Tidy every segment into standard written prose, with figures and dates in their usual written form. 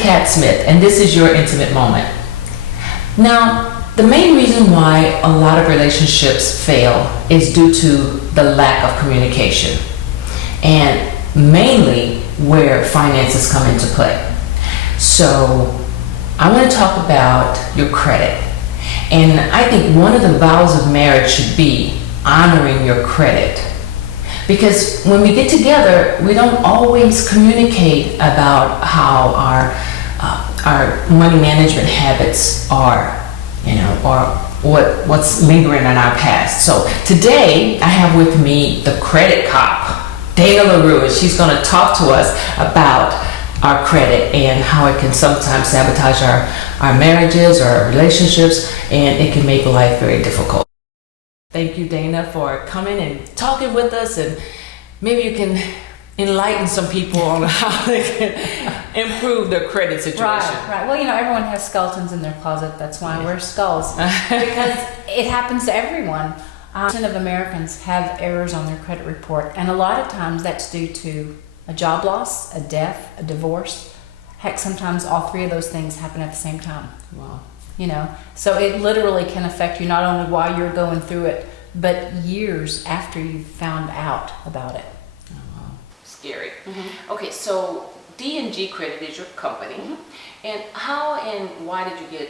Kat Smith, and this is your intimate moment. Now, the main reason why a lot of relationships fail is due to the lack of communication, and mainly where finances come into play. So, I want to talk about your credit. And I think one of the vows of marriage should be honoring your credit. Because when we get together, we don't always communicate about how our money management habits are, or what's lingering in our past. So today, I have with me the credit cop, Dana LaRue, and she's going to talk to us about our credit and how it can sometimes sabotage our marriages or our relationships, and it can make life very difficult. Thank you, Dana, for coming and talking with us, and maybe you can enlighten some people on how they can improve their credit situation. Right. Well, everyone has skeletons in their closet. That's why we're skulls, because it happens to everyone. 10% of Americans have errors on their credit report, and a lot of times that's due to a job loss, a death, a divorce. Heck, sometimes all three of those things happen at the same time. Wow. So it literally can affect you not only while you're going through it, but years after you've found out about it. Oh, wow. Scary. Mm-hmm. Okay, so D&G Credit is your company. Mm-hmm. And how and why did you get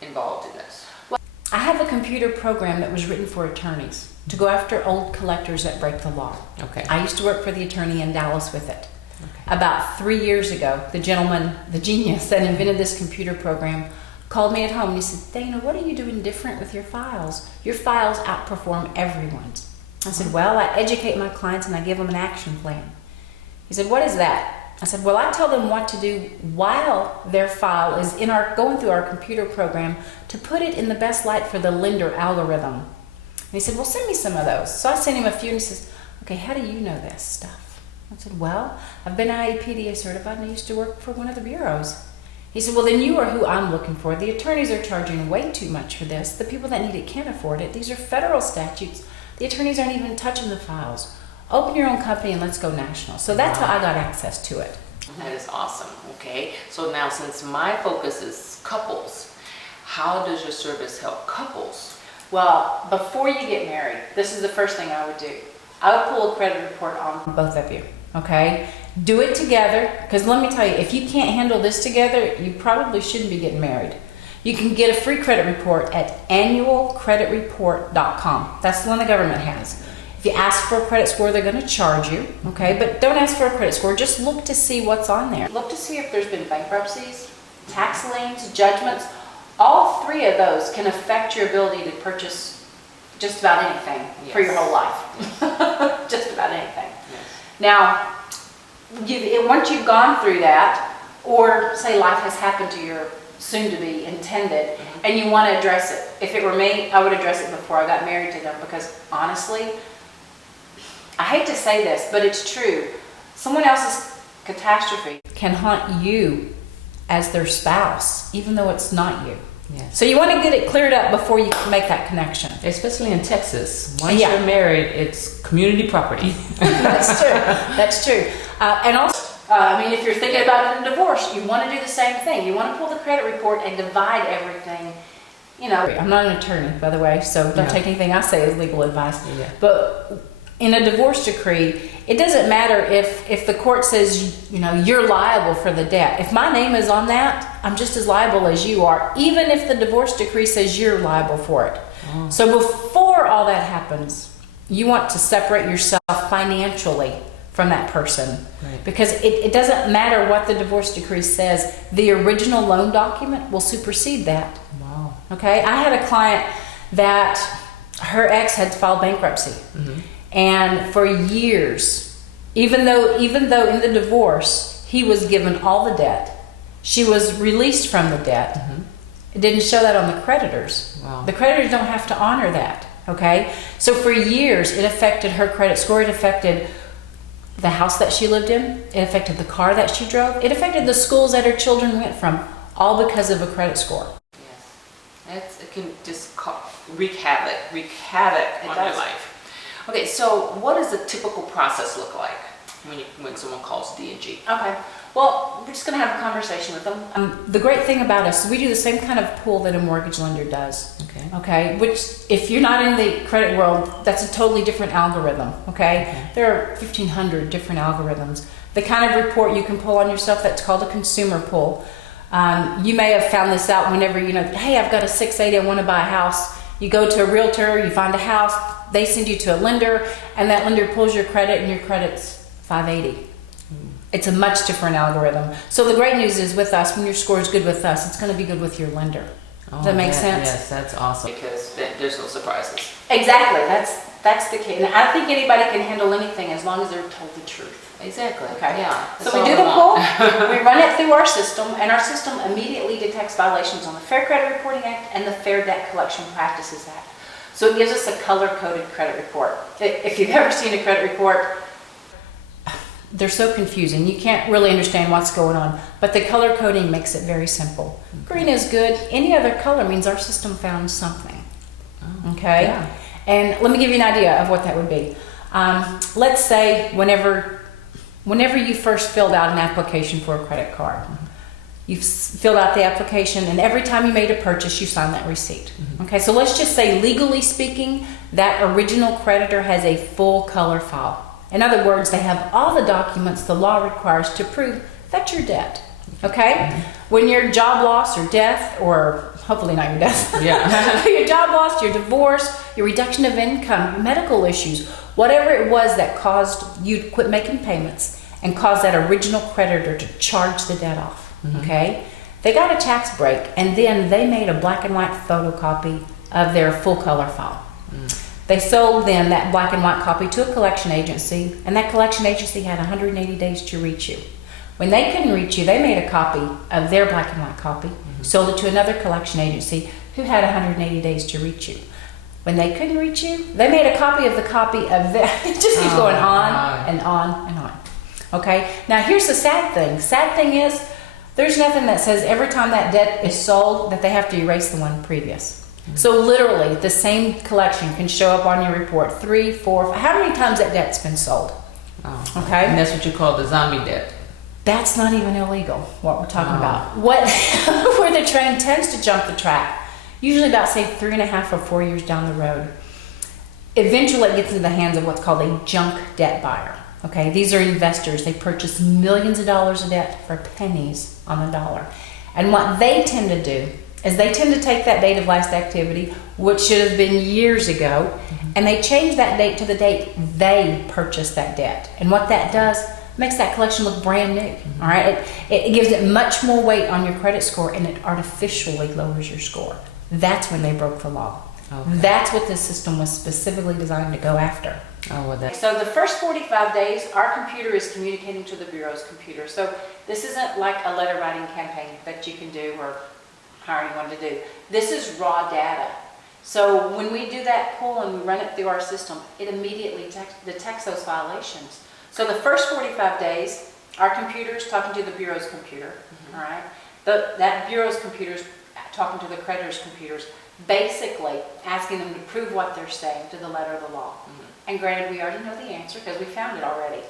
involved in this? Well, I have a computer program that was written for attorneys to go after old collectors that break the law. Okay. I used to work for the attorney in Dallas with it. Okay. About 3 years ago, the gentleman, the genius that invented this computer program, called me at home and he said, "Dana, what are you doing different with your files? Your files outperform everyone's." I said, "Well, I educate my clients and I give them an action plan." He said, "What is that?" I said, "Well, I tell them what to do while their file is going through our computer program to put it in the best light for the lender algorithm." And he said, "Well, send me some of those." So I sent him a few and he says, "Okay, how do you know this stuff?" I said, "Well, I've been IAPDA certified and I used to work for one of the bureaus." He said, "Well, then you are who I'm looking for. The attorneys are charging way too much for this. The people that need it can't afford it. These are federal statutes. The attorneys aren't even touching the files. Open your own company and let's go national." So that's how I got access to it. That is awesome. Okay, so now since my focus is couples, how does your service help couples? Well, before you get married, this is the first thing I would do. I would pull a credit report on both of you, okay? Do it together, because let me tell you, if you can't handle this together, you probably shouldn't be getting married. You can get a free credit report at annualcreditreport.com. That's the one the government has. If you ask for a credit score, they're going to charge you, okay? But don't ask for a credit score. Just look to see what's on there. Look to see if there's been bankruptcies, tax liens, judgments. All three of those can affect your ability to purchase just about anything for your whole life. Just about anything. Yes. Now, once you've gone through that, or say life has happened to your soon-to-be intended, and you want to address it. If it were me, I would address it before I got married to them, because honestly, I hate to say this, but it's true. Someone else's catastrophe can haunt you as their spouse, even though it's not you. Yes. So you want to get it cleared up before you make that connection. Especially in Texas. Once you're married, it's community property. That's true. That's true. And also, if you're thinking about a divorce, you want to do the same thing. You want to pull the credit report and divide everything. I'm not an attorney, by the way, so don't take anything I say as legal advice. Yeah. But in a divorce decree, it doesn't matter if the court says, you're liable for the debt. If my name is on that, I'm just as liable as you are, even if the divorce decree says you're liable for it. Oh. So before all that happens, you want to separate yourself financially from that person. Right. Because it doesn't matter what the divorce decree says, the original loan document will supersede that. Wow. Okay? I had a client that her ex had filed bankruptcy. Mm-hmm. And for years, even though in the divorce, he was given all the debt, she was released from the debt. Mm-hmm. It didn't show that on the creditors. Wow. The creditors don't have to honor that, okay? So for years, it affected her credit score. It affected the house that she lived in. It affected the car that she drove. It affected the schools that her children went from, all because of a credit score. Yes, it can just wreak havoc on your life. Okay, so what does the typical process look like when someone calls D&G? Okay. Well, we're just going to have a conversation with them. The great thing about us is we do the same kind of pull that a mortgage lender does. Okay. Which, if you're not in the credit world, that's a totally different algorithm. Okay. There are 1,500 different algorithms. The kind of report you can pull on yourself, that's called a consumer pull. You may have found this out whenever, hey, I've got a 680, I want to buy a house. You go to a realtor, you find a house, they send you to a lender, and that lender pulls your credit, and your credit's 580. It's a much different algorithm. So the great news is with us, when your score is good with us, it's going to be good with your lender. Does that make sense? Yes, that's awesome. Because there's no surprises. Exactly. That's the key. And I think anybody can handle anything as long as they're told the truth. Exactly. Okay. Yeah. So we do the pull, we run it through our system, and our system immediately detects violations on the Fair Credit Reporting Act and the Fair Debt Collection Practices Act. So it gives us a color-coded credit report. If you've ever seen a credit report, they're so confusing. You can't really understand what's going on. But the color coding makes it very simple. Green is good. Any other color means our system found something. Okay? Yeah. And let me give you an idea of what that would be. Let's say whenever you first filled out an application for a credit card, you filled out the application, and every time you made a purchase, you signed that receipt. Okay, so let's just say, legally speaking, that original creditor has a full color file. In other words, they have all the documents the law requires to prove that's your debt. Okay? When your job loss or death, or hopefully not your death, your job loss, your divorce, your reduction of income, medical issues, whatever it was that caused you to quit making payments and caused that original creditor to charge the debt off. Okay? They got a tax break, and then they made a black and white photocopy of their full color file. They sold then that black and white copy to a collection agency, and that collection agency had 180 days to reach you. When they couldn't reach you, they made a copy of their black and white copy, sold it to another collection agency who had 180 days to reach you. When they couldn't reach you, they made a copy of their, it just keeps going on and on and on. Okay? Now here's the sad thing. Sad thing is, there's nothing that says every time that debt is sold that they have to erase the one previous. So literally, the same collection can show up on your report 3, 4, how many times that debt's been sold? Okay? And that's what you call the zombie debt. That's not even illegal, what we're talking about. Where the train tends to jump the track, usually about, say, 3.5 or 4 years down the road, eventually it gets into the hands of what's called a junk debt buyer. Okay? These are investors. They purchase millions of dollars of debt for pennies on the dollar. And what they tend to do is they tend to take that date of last activity, which should have been years ago, and they change that date to the date they purchased that debt. And what that does, makes that collection look brand new. All right, it gives it much more weight on your credit score, and it artificially lowers your score. That's when they broke the law. That's what this system was specifically designed to go after. So the first 45 days, our computer is communicating to the Bureau's computer. So this isn't like a letter writing campaign that you can do, or however you want to do. This is raw data. So when we do that pull and we run it through our system, it immediately detects those violations. So the first 45 days, our computer is talking to the Bureau's computer, all right? That Bureau's computer is talking to the creditor's computers, basically asking them to prove what they're saying to the letter of the law. And granted, we already know the answer because we found it already.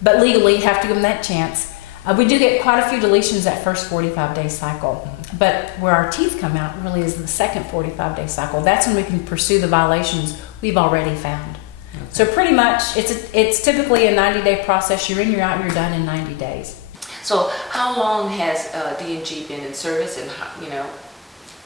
But legally, you have to give them that chance. We do get quite a few deletions that first 45-day cycle, but where our teeth come out really is the second 45-day cycle. That's when we can pursue the violations we've already found. So pretty much, it's typically a 90-day process. You're in, you're out, you're done in 90 days. So how long has D&G been in service, and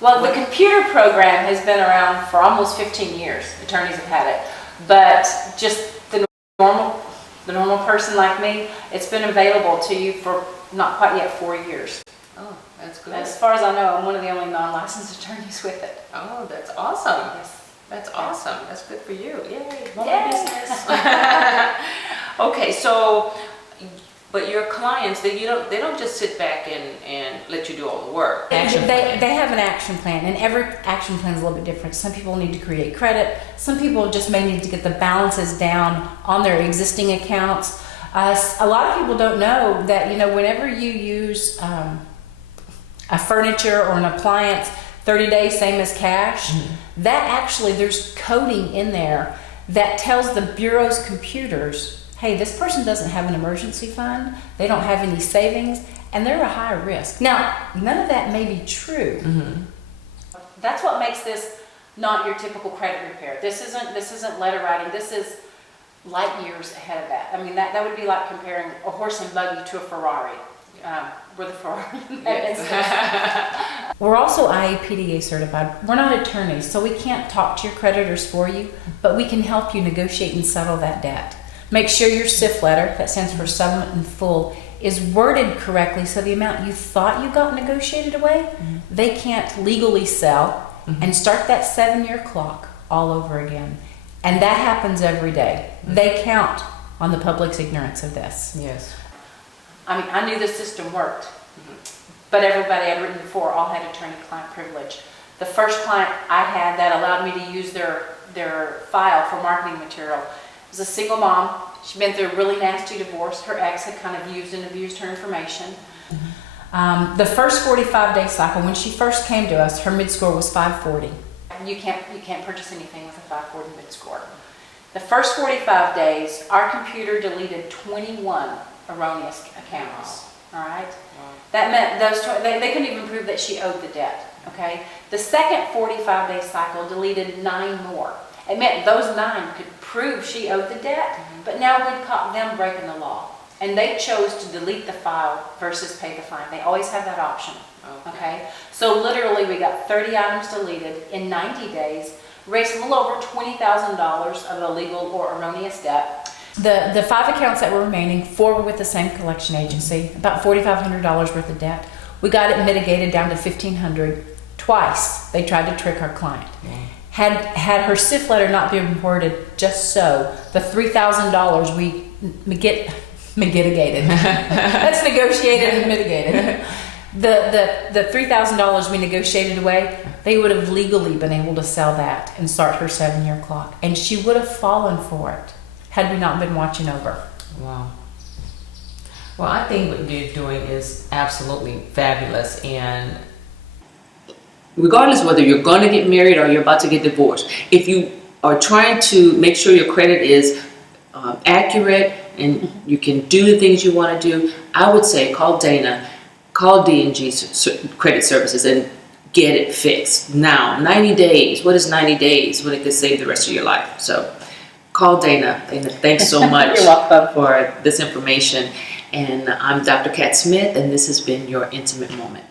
Well, the computer program has been around for almost 15 years. Attorneys have had it, but just the normal person like me, it's been available to you for not quite yet 4 years. Oh, that's good. As far as I know, I'm one of the only non-licensed attorneys with it. Oh, that's awesome. Yes. That's awesome. That's good for you. Yay, more Yay. business. Okay, so, but your clients, they don't just sit back and let you do all the work. They have an action plan, and every action plan is a little bit different. Some people need to create credit. Some people just may need to get the balances down on their existing accounts. A lot of people don't know that, whenever you use a furniture or an appliance, 30 days, same as cash, that actually, there's coding in there that tells the Bureau's computers, hey, this person doesn't have an emergency fund, they don't have any savings, and they're a high risk. Now, none of that may be true. That's what makes this not your typical credit repair. This isn't letter writing. This is light years ahead of that. I mean, that would be like comparing a horse and buggy to a Ferrari. We're the Ferrari. We're also IAPDA certified. We're not attorneys, so we can't talk to your creditors for you, but we can help you negotiate and settle that debt. Make sure your SIF letter, that stands for settlement in full, is worded correctly so the amount you thought you got negotiated away, they can't legally sell and start that 7-year clock all over again. And that happens every day. They count on the public's ignorance of this. Yes. I mean, I knew the system worked, but everybody I'd written before all had attorney-client privilege. The first client I had that allowed me to use their file for marketing material was a single mom. She'd been through a really nasty divorce. Her ex had kind of used and abused her information. The first 45-day cycle, when she first came to us, her mid-score was 540. You can't purchase anything with a 540 mid-score. The first 45 days, our computer deleted 21 erroneous accounts. All right. That meant they couldn't even prove that she owed the debt. Okay. The second 45-day cycle deleted 9 more. It meant those 9 could prove she owed the debt, but now we'd caught them breaking the law, and they chose to delete the file versus pay the fine. They always have that option. Okay. So literally, we got 30 items deleted in 90 days, raised a little over $20,000 of illegal or erroneous debt. The 5 accounts that were remaining, 4 were with the same collection agency, about $4,500 worth of debt. We got it mitigated down to $1,500. Twice they tried to trick our client. Had her SIF letter not been worded just so, the $3,000 we mitigated. That's negotiated and mitigated. The $3,000 we negotiated away, they would have legally been able to sell that and start her 7-year clock, and she would have fallen for it had we not been watching over. Wow. Well, I think what you're doing is absolutely fabulous, and regardless whether you're going to get married or you're about to get divorced, if you are trying to make sure your credit is accurate and you can do the things you want to do, I would say call Dana, call D&G Credit Services and get it fixed now. 90 days. What is 90 days when it could save the rest of your life? So call Dana. Dana, thanks so much for this information. And I'm Dr. Kat Smith, and this has been your Intimate Moment.